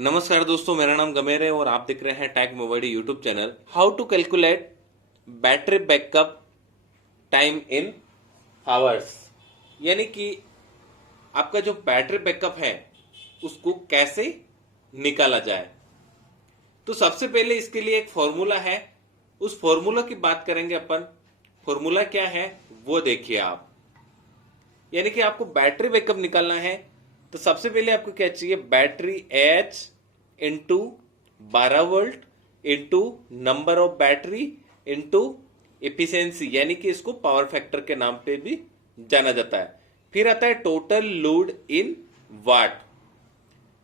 नमस्कार दोस्तों, मेरा नाम गमेर है और आप देख रहे हैं Tag mobile YouTube channel. How to calculate battery backup time in hours, यानी कि आपका जो बैटरी बैकअप है उसको कैसे निकाला जाए। तो सबसे पहले इसके लिए एक फॉर्मूला है, उस फॉर्मूला की बात करेंगे अपन। फॉर्मूला क्या है वो देखिए आप। यानी कि आपको बैटरी बैकअप निकालना है तो सबसे पहले आपको क्या चाहिए, battery H into 12 volt into number of battery into efficiency, यानी कि इसको पावर फैक्टर के नाम पे भी जाना जाता है। फिर आता है टोटल लोड इन वाट।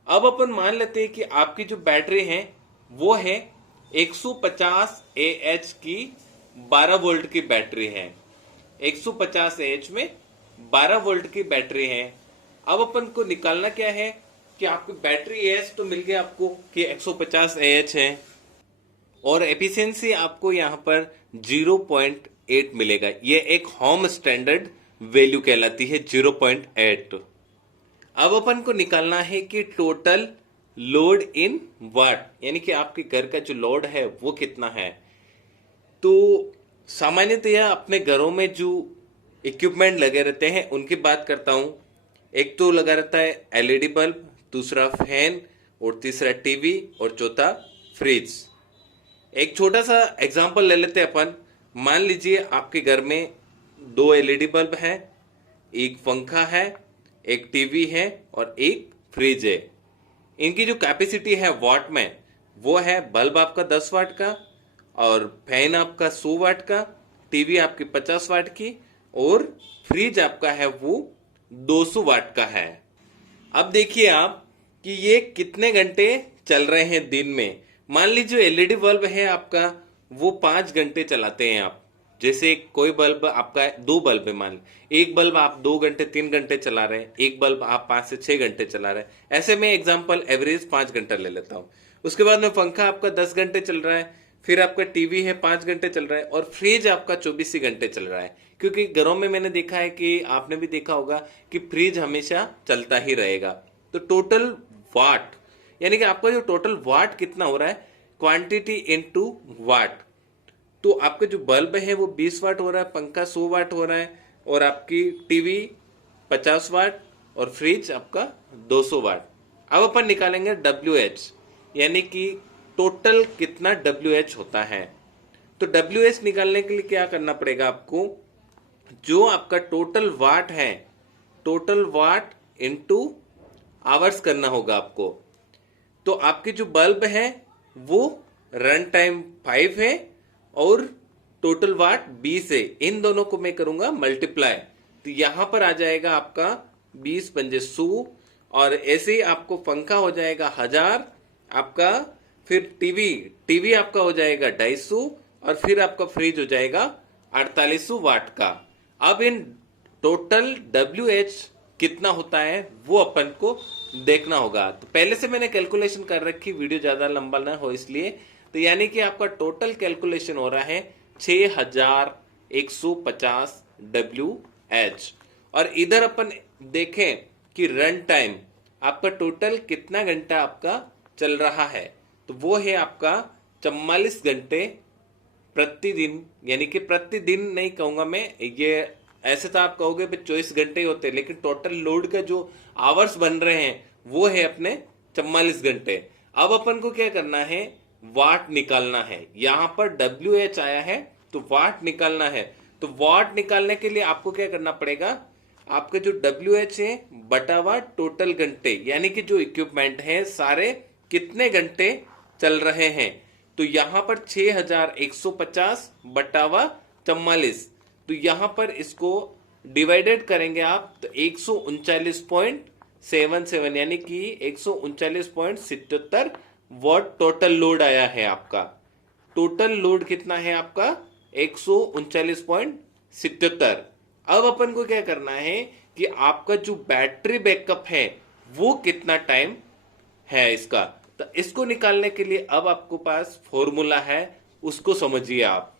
अब अपन मान लेते हैं कि आपकी जो बैटरी है वो है 150 AH की 12 वोल्ट की बैटरी है। 150 AH में 12 वोल्ट की बैटरी है। अब अपन को निकालना क्या है कि आपकी बैटरी एच तो मिल गया आपको कि 150 AH है और एफिशिएंसी आपको यहां पर 0.8 मिलेगा। ये एक होम स्टैंडर्ड वैल्यू कहलाती है 0.8। अब अपन को निकालना है कि टोटल लोड इन वाट, यानी कि आपके घर का जो लोड है वो कितना है। तो सामान्यतः अपने घरों में जो इक्विपमेंट लगे रहते हैं उनकी बात करता हूं। एक तो लगा रहता है LED बल्ब, दूसरा फैन और तीसरा टीवी और चौथा फ्रिज। एक छोटा सा एग्जांपल ले लेते हैं अपन। मान लीजिए आपके घर में 2 LED बल्ब है, एक पंखा है, एक टीवी है और एक फ्रिज है। इनकी जो कैपेसिटी है वाट में वो है, बल्ब आपका 10 वाट का और फैन आपका 100 वाट का, टीवी आपकी 50 वाट की और फ्रिज आपका है वो 200 वाट का है। अब देखिए आप कि ये कितने घंटे चल रहे हैं दिन में। मान लीजिए LED बल्ब है आपका वो 5 घंटे चलाते हैं आप। जैसे कोई बल्ब आपका 2 बल्ब है, मान एक बल्ब आप 2 घंटे 3 घंटे चला रहे हैं, एक बल्ब आप 5 से 6 घंटे चला रहे हैं। ऐसे में एग्जांपल एवरेज 5 घंटा ले लेता हूं। उसके बाद में पंखा आपका 10 घंटे चल रहा है, फिर आपका टीवी है 5 घंटे चल रहा है और फ्रिज आपका 24 ही घंटे चल रहा है। क्योंकि घरों में मैंने देखा है कि आपने भी देखा होगा कि फ्रिज हमेशा चलता ही रहेगा। तो टोटल वाट, यानी कि आपका जो टोटल वाट कितना हो रहा है, क्वांटिटी इनटू वाट। तो आपका जो बल्ब है वो 20 वाट हो रहा है, पंखा 100 वाट हो रहा है और आपकी टीवी 50 वाट और फ्रिज आपका 200 वाट। अब अपन निकालेंगे WH, यानी कि टोटल कितना WH होता है। तो WH निकालने के लिए क्या करना पड़ेगा आपको, जो आपका टोटल वाट है, टोटल वाट इनटू आवर्स करना होगा आपको। तो आपके जो बल्ब है वो रन टाइम 5 है और टोटल वाट 20 है। इन दोनों को मैं करूंगा मल्टीप्लाई, तो यहां पर आ जाएगा आपका 20 पंजे 100 और ऐसे ही आपको पंखा हो जाएगा 1000 आपका, फिर टीवी आपका हो जाएगा 250 और फिर आपका फ्रिज हो जाएगा 4800 वाट का। अब इन टोटल WH कितना होता है वो अपन को देखना होगा। तो पहले से मैंने कैलकुलेशन कर रखी, वीडियो ज्यादा लंबा ना हो इसलिए। तो यानी कि आपका टोटल कैलकुलेशन हो रहा है 6150 WH। और इधर अपन देखें कि रन टाइम आपका टोटल कितना घंटा आपका चल रहा है, तो वो है आपका 44 घंटे प्रतिदिन। यानी कि प्रतिदिन नहीं कहूंगा मैं, ये ऐसे तो आप कहोगे 24 घंटे ही होते हैं, लेकिन टोटल लोड का जो आवर्स बन रहे हैं वो है अपने 44 घंटे। अब अपन को क्या करना है, वाट निकालना है। यहां पर WH आया है तो वाट निकालना है। तो वाट निकालने के लिए आपको क्या करना पड़ेगा, आपका जो WH है बटावा टोटल घंटे, यानी कि जो इक्विपमेंट है सारे कितने घंटे चल रहे हैं। तो यहां पर 6150 बटावा 44, तो यहां पर इसको डिवाइडेड करेंगे आप तो 139.77 यानी कि 139.77 वॉट टोटल लोड आया है आपका। टोटल लोड कितना है आपका 139.77। अब अपन को क्या करना है कि आपका जो बैटरी बैकअप है वो कितना टाइम है इसका। तो इसको निकालने के लिए अब आपको पास फॉर्मूला है, उसको समझिए आप।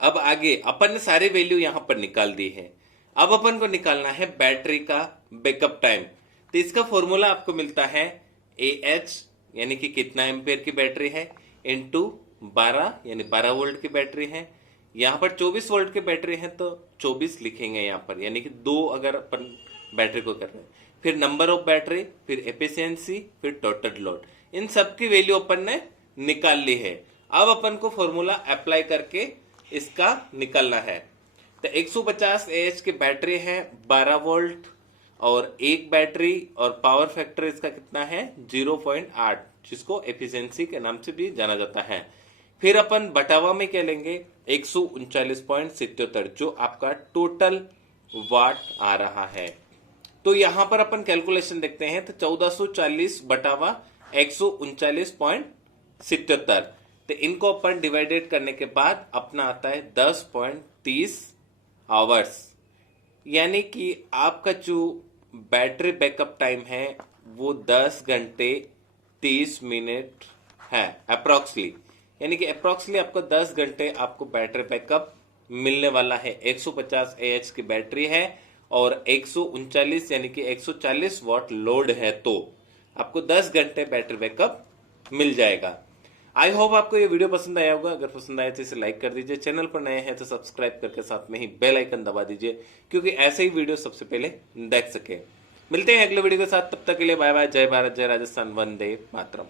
अब आगे अपन ने सारे वैल्यू यहां पर निकाल दी है। अब अपन को निकालना है बैटरी का बैकअप टाइम। तो इसका फॉर्मूला आपको मिलता है AH यानी कि कितना एम्पेयर की बैटरी है, इनटू 12 यानी 12 वोल्ट की बैटरी है। यहाँ पर 24 वोल्ट की बैटरी है तो 24 लिखेंगे यहाँ पर, यानी कि 2 अगर अपन बैटरी को कर रहे हैं। फिर नंबर ऑफ बैटरी, फिर एफिशिएंसी, फिर टोटल लोड, इन सब की वैल्यू अपन ने निकाल ली है। अब अपन को फॉर्मूला अप्लाई करके इसका निकालना है। तो 150 AH की बैटरी है 12 वोल्ट और एक बैटरी, और पावर फैक्टर इसका कितना है 0.8, जिसको एफिशिएंसी के नाम से भी जाना जाता है। फिर अपन बटावा में क्या लेंगे 139.77, जो आपका टोटल वाट आ रहा है। तो यहां पर अपन कैलकुलेशन देखते हैं तो 1440 बटावा 139.77, तो इनको अपन डिवाइडेड करने के बाद अपना आता है 10.30 आवर्स, यानी कि आपका जो बैटरी बैकअप टाइम है वो 10 घंटे 30 मिनट है अप्रोक्सली, यानी कि अप्रोक्सली आपको 10 घंटे आपको बैटरी बैकअप मिलने वाला है। 150 AH की बैटरी है और 139 यानी कि 140 वॉट लोड है, तो आपको 10 घंटे बैटरी बैकअप मिल जाएगा। आई होप आपको ये वीडियो पसंद आया होगा। अगर पसंद आया तो इसे लाइक कर दीजिए, चैनल पर नए हैं तो सब्सक्राइब करके साथ में ही बेल आइकन दबा दीजिए, क्योंकि ऐसे ही वीडियो सबसे पहले देख सके। मिलते हैं अगले वीडियो के साथ, तब तक के लिए बाय बाय। जय भारत, जय राजस्थान, वंदे मातरम।